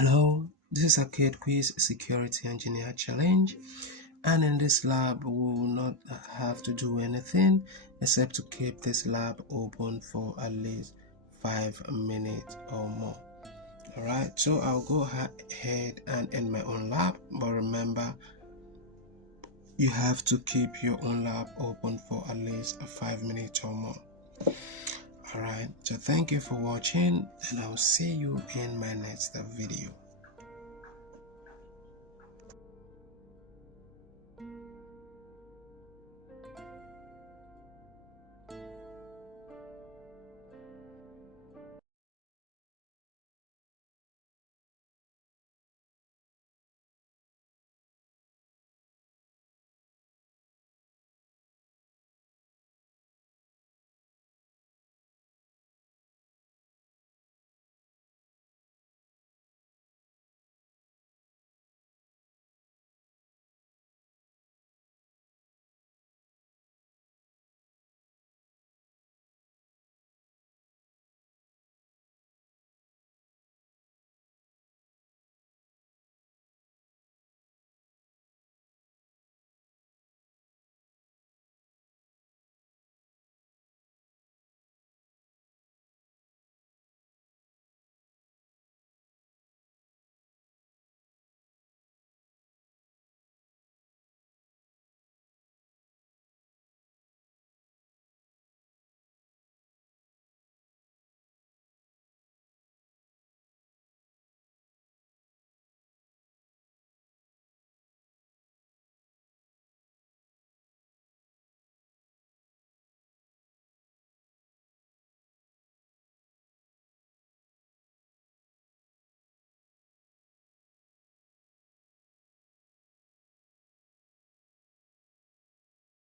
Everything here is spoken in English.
Hello, this is Arcade Quiz Security Engineer Challenge, and in this lab we will not have to do anything except to keep this lab open for at least 5 minutes or more. Alright, so I'll go ahead and end my own lab, but remember you have to keep your own lab open for at least 5 minutes or more. Alright, so thank you for watching, and I'll see you in my next video.